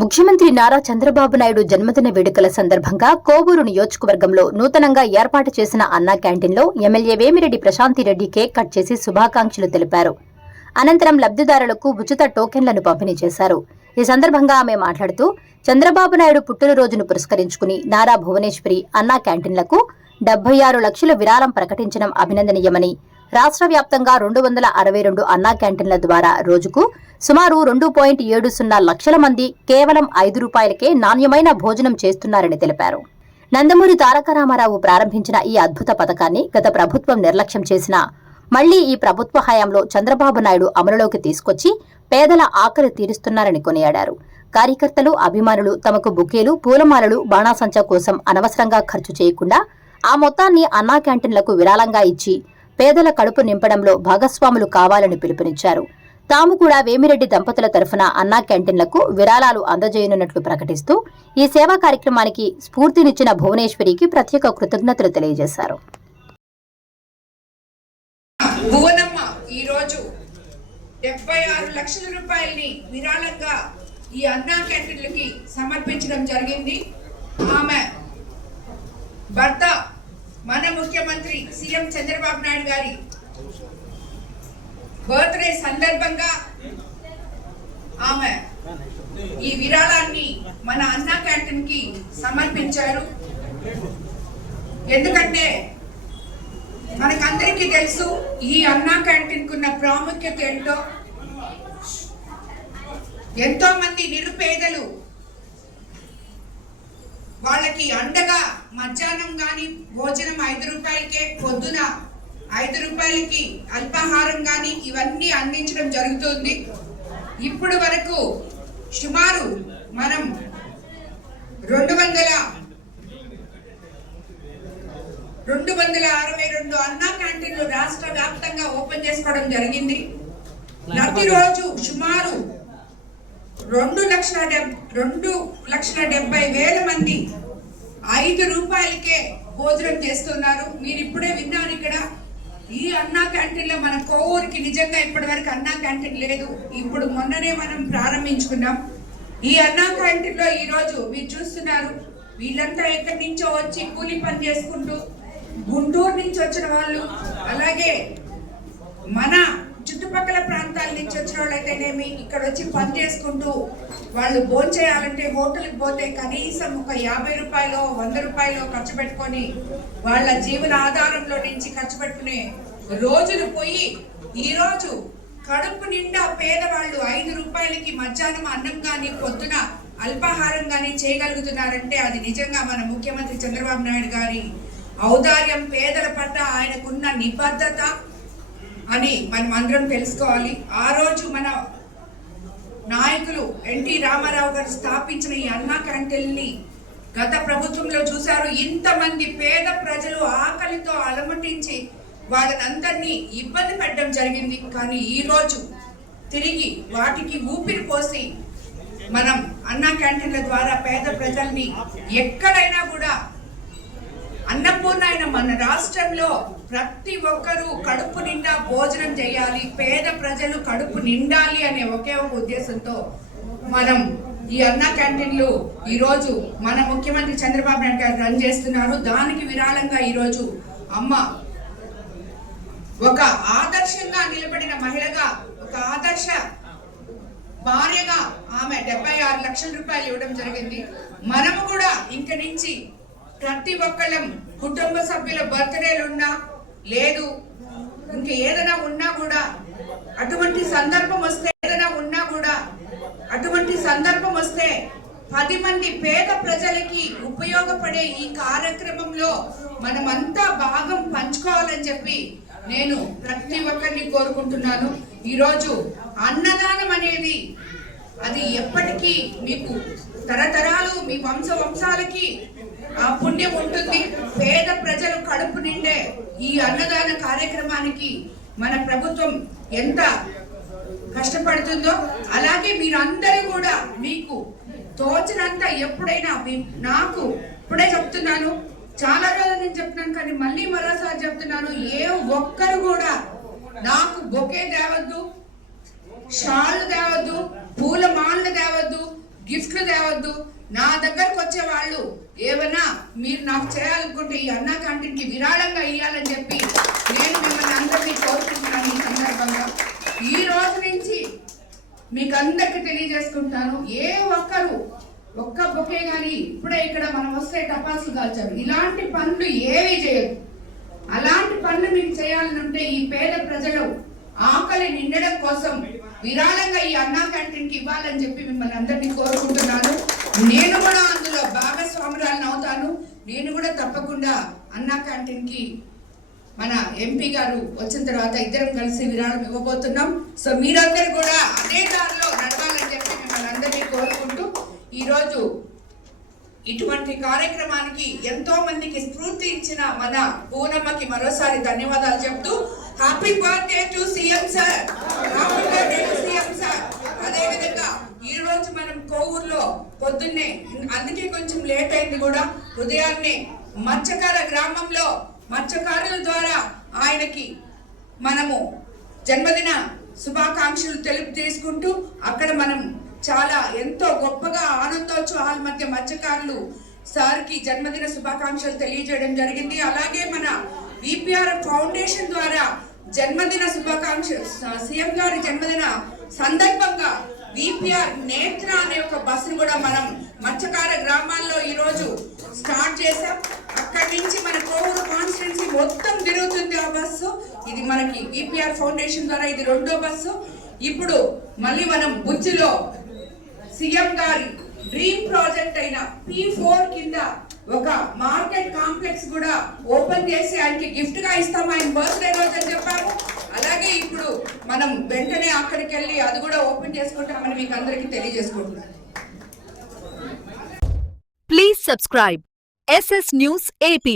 ముఖ్యమంత్రి నారా చంద్రబాబు నాయుడు జన్మదిన వేడుకల సందర్భంగా కోవూరు నియోజకవర్గంలో నూతనంగా ఏర్పాటు చేసిన అన్నా క్యాంటీన్లో MLA Vemireddy Prashanti Reddy cake cut చేసి శుభాకాంక్షలు తెలిపారు. అనంతరం లబ్ధిదారులకు ఉచిత టోకెన్లను పంపిణీ చేశారు. ఈ సందర్భంగా ఆమె మాట్లాడుతూ చంద్రబాబు నాయుడు పుట్టినరోజును పురస్కరించుకుని నారా భువనేశ్వరి అన్నా క్యాంటీన్లకు 76 లక్షల విరాళం ప్రకటించడం అభినందనీయమని, రాష్ట్ర వ్యాప్తంగా 262 అన్నా క్యాంటీన్ల ద్వారా రోజుకు సుమారు 2.70 లక్షల మంది కేవలం 5 రూపాయలకే నాణ్యమైన భోజనం చేస్తున్నారని తెలిపారు. నందమూరి తారక రామారావు ప్రారంభించిన ఈ అద్భుత పథకాన్ని గత ప్రభుత్వం నిర్లక్ష్యం చేసినా మళ్లీ ఈ ప్రభుత్వ హయాంలో చంద్రబాబు నాయుడు అమలులోకి తీసుకొచ్చి పేదల ఆకలి తీరుస్తున్నారని కొనియాడారు. కార్యకర్తలు, అభిమానులు తమకు బుకేలు, పూలమాలలు, బాణాసంచా కోసం అనవసరంగా ఖర్చు చేయకుండా ఆ మొత్తాన్ని అన్నా క్యాంటీన్లకు విరాళంగా ఇచ్చి పేదల కడుపు నింపడంలో భాగస్వాములు కావాలని పిలుపునిచ్చారు. తాము కూడా వేమిరెడ్డి దంపతుల తరఫున అన్నా క్యాంటీన్లకు విరాళాలు అందజేయనున్నట్లు ప్రకటిస్తూ ఈ సేవా కార్యక్రమానికి స్ఫూర్తినిచ్చిన భువనేశ్వరికి ప్రత్యేక కృతజ్ఞతలు తెలియజేశారు. భువనమ్మ ఈ రోజు 76 లక్షల రూపాయల్ని విరాళంగా ఈ అన్నా క్యాంటీన్లకి సమర్పించడం జరిగింది. ఆమె భర్త మన ముఖ్యమంత్రి సీఎం చంద్రబాబు నాయుడు గారి బర్త్డే సందర్భంగా ఆమె ఈ విరాళాన్ని మన అన్నా క్యాంటీన్ కి సమర్పించారు. ఎందుకంటే మనకందరికీ తెలుసు ఈ అన్నా క్యాంటీన్ కున్న ప్రాముఖ్యత ఏంటో. ఎంతో మంది నిరుపేదలు వాళ్ళకి అండగా మధ్యాహ్నం గాని భోజనం 5 రూపాయలకే, పొద్దున 5 రూపాయలకి అల్పాహారం గాని ఇవన్నీ అందించడం జరుగుతుంది. ఇప్పుడు వరకు సుమారు మనం 262 అన్నా క్యాంటీన్లు రాష్ట్ర వ్యాప్తంగా ఓపెన్ చేసుకోవడం జరిగింది. ప్రతిరోజు సుమారు 2,70,000 మంది 5 రూపాయలకే భోజనం చేస్తున్నారు. మీరు ఇప్పుడే విన్నారు. ఇక్కడ ఈ అన్నా క్యాంటీన్ లో మన కోవూరికి నిజంగా ఇప్పటి వరకు అన్నా క్యాంటీన్ లేదు. ఇప్పుడు మొన్ననే మనం ప్రారంభించుకున్నాం. ఈ అన్నా క్యాంటీన్ లో ఈ రోజు మీరు చూస్తున్నారు, వీళ్ళంతా ఎక్కడి నుంచో వచ్చి కూలి పని చేసుకుంటూ, గుంటూరు నుంచి వచ్చిన వాళ్ళు, అలాగే మన చుట్టుపక్కల ప్రాంతాల నుంచి వచ్చిన వాళ్ళు అయితేనేమి ఇక్కడ వచ్చి పని చేసుకుంటూ వాళ్ళు భోంచేయాలంటే హోటల్కి పోతే కనీసం ఒక 50 రూపాయలు 100 రూపాయలు ఖర్చు పెట్టుకొని వాళ్ళ జీవన ఆధారంలో నుంచి ఖర్చు పెట్టుకునే రోజులు పోయి ఈరోజు కడుపు నిండా పేదవాళ్ళు 5 రూపాయలకి మధ్యాహ్నం అన్నం కానీ పొద్దున అల్పాహారం కానీ చేయగలుగుతున్నారంటే అది నిజంగా మన ముఖ్యమంత్రి చంద్రబాబు నాయుడు గారి ఔదార్యం, పేదల పట్ల ఆయనకున్న నిబద్ధత అని మనం అందరం తెలుసుకోవాలి. ఆ రోజు మన నాయకులు ఎన్టీ రామారావు గారు స్థాపించిన ఈ అన్నా క్యాంటీన్ని గత ప్రభుత్వంలో చూశారు. ఇంతమంది పేద ప్రజలు ఆకలితో అలమటించి వాళ్ళనందరినీ ఇబ్బంది పెట్టడం జరిగింది. కానీ ఈ రోజు తిరిగి వాటికి ఊపిరి పోసి మనం అన్నా క్యాంటీన్ల ద్వారా పేద ప్రజల్ని ఎక్కడైనా కూడా అన్నపూర్ణ అయిన మన రాష్ట్రంలో ప్రతి ఒక్కరూ కడుపు నిండా భోజనం చేయాలి, పేద ప్రజలు కడుపు నిండాలి అనే ఒకే ఒక ఉద్దేశంతో మనం ఈ అన్నా క్యాంటీన్లు ఈరోజు మన ముఖ్యమంత్రి చంద్రబాబు నాయుడు గారు రన్ చేస్తున్నారు. దానికి విరాళంగా ఈరోజు అమ్మ ఒక ఆదర్శంగా నిలబడిన మహిళగా, ఒక ఆదర్శ భార్యగా ఆమె 76 లక్షల రూపాయలు ఇవ్వడం జరిగింది. మనము కూడా ఇంక నుంచి ప్రతి ఒక్కళ్ళం కుటుంబ సభ్యుల బర్త్డేలు ఉన్నా లేదు ఇంక ఏదైనా ఉన్నా కూడా అటువంటి సందర్భం వస్తే 10 మంది పేద ప్రజలకి ఉపయోగపడే ఈ కార్యక్రమంలో మనమంతా భాగం పంచుకోవాలని చెప్పి నేను ప్రతి ఒక్కరిని కోరుకుంటున్నాను. ఈరోజు అన్నదానం అనేది అది ఎప్పటికీ మీకు తరతరాలు మీ వంశాలకి ఆ పుణ్యం ఉంటుంది. పేద ప్రజలు కడుపు నిండే ఈ అన్నదాన కార్యక్రమానికి మన ప్రభుత్వం ఎంత కష్టపడుతుందో అలాగే మీరందరూ కూడా మీకు తోచినంత ఎప్పుడైనా నాకు ఇప్పుడే చెప్తున్నాను, చాలా రోజులు నేను చెప్తున్నాను కానీ మళ్ళీ మరోసారి చెప్తున్నాను, ఏ ఒక్కరు కూడా నాకు బొకే తేవద్దు, షాళ్ళు తేవద్దు, పూల మాలలు తేవద్దు, గిఫ్ట్లు తేవద్దు. నా దగ్గరకు వచ్చే వాళ్ళు ఏమైనా మీరు నాకు చేయాలనుకుంటే ఈ అన్నా క్యాంటీన్కి విరాళంగా ఇవ్వాలని చెప్పి నేను మిమ్మల్ని అందరినీ కోరుకుంటున్నాను. ఈ సందర్భంగా ఈ రోజు నుంచి మీకు అందరికి తెలియజేసుకుంటాను, ఏ ఒక్కరు ఒక్క బొకే కానీ ఇప్పుడే ఇక్కడ మనం వస్తే టపాసులు కాల్చారు, ఇలాంటి పనులు ఏవి చేయదు. అలాంటి పనులు మీకు చేయాలనుంటే ఈ పేద ప్రజలు ఆకలి నిండడం కోసం విరాళంగా ఈ అన్నా క్యాంటీన్ కి ఇవ్వాలని చెప్పి మిమ్మల్ని అందరినీ కోరుకుంటున్నాను. నేను కూడా అందులో భాగస్వామురాలను అవుతాను. నేను కూడా తప్పకుండా అన్నా క్యాంటీన్ కి మన ఎంపీ గారు వచ్చిన తర్వాత ఇద్దరం కలిసి విరాళం ఇవ్వబోతున్నాం. సో మీరందరూ కూడా అదే దారిలో నడవాలని చెప్పి మిమ్మల్ని అందరినీ కోరుకుంటూ ఈరోజు ఇటువంటి కార్యక్రమానికి ఎంతో మందికి స్ఫూర్తి ఇచ్చిన మన పూనమ్మకి మరోసారి ధన్యవాదాలు చెప్తూ happy birthday to CM sir, happy birthday to CM sir. అదే విధంగా ఈ రోజు మనం కోవూరులో పొద్దున్నే, అందుకే కొంచెం లేట్ అయింది కూడా, ఉదయాన్నే మత్స్యకార గ్రామంలో మత్స్యకారుల ద్వారా ఆయనకి మనము జన్మదిన శుభాకాంక్షలు తీసుకుంటూ అక్కడ మనం చాలా ఎంతో గొప్పగా ఆనందోత్సవాల మధ్య మత్స్యకారులు సార్కి జన్మదిన శుభాకాంక్షలు తెలియజేయడం జరిగింది. అలాగే మన విపిఆర్ ఫౌండేషన్ ద్వారా జన్మదిన శుభాకాంక్షలు, సీఎం గారి జన్మదిన సందర్భంగా విపిఆర్ నేత్ర అనే ఒక బస్సును కూడా మనం మత్స్యకార గ్రామాల్లో ఈరోజు స్టార్ట్ చేసాం. అక్కడి నుంచి మన కోవూరు కాన్స్టిట్యున్సీ మొత్తం తిరుగుతుంది ఆ బస్సు. ఇది మనకి విపిఆర్ ఫౌండేషన్ ద్వారా ఇది 2వ బస్సు. ఇప్పుడు మళ్ళీ మనం బుజ్జిలో సీఎం గారి డ్రీమ్ ప్రాజెక్ట్ అయిన P4 కింద ఒక మార్కెట్ కాంప్లెక్స్ కూడా ఓపెన్ చేసి ఆయనకి గిఫ్ట్ గా ఇస్తాం, ఆయన బర్త్డే రోజు అని చెప్పాము. అలాగే ఇప్పుడు మనం వెంటనే అక్కడికి వెళ్ళి అది కూడా ఓపెన్ చేసుకుంటామని మీకు అందరికీ తెలియజేసుకుంటున్నాను. Please subscribe SS News AP.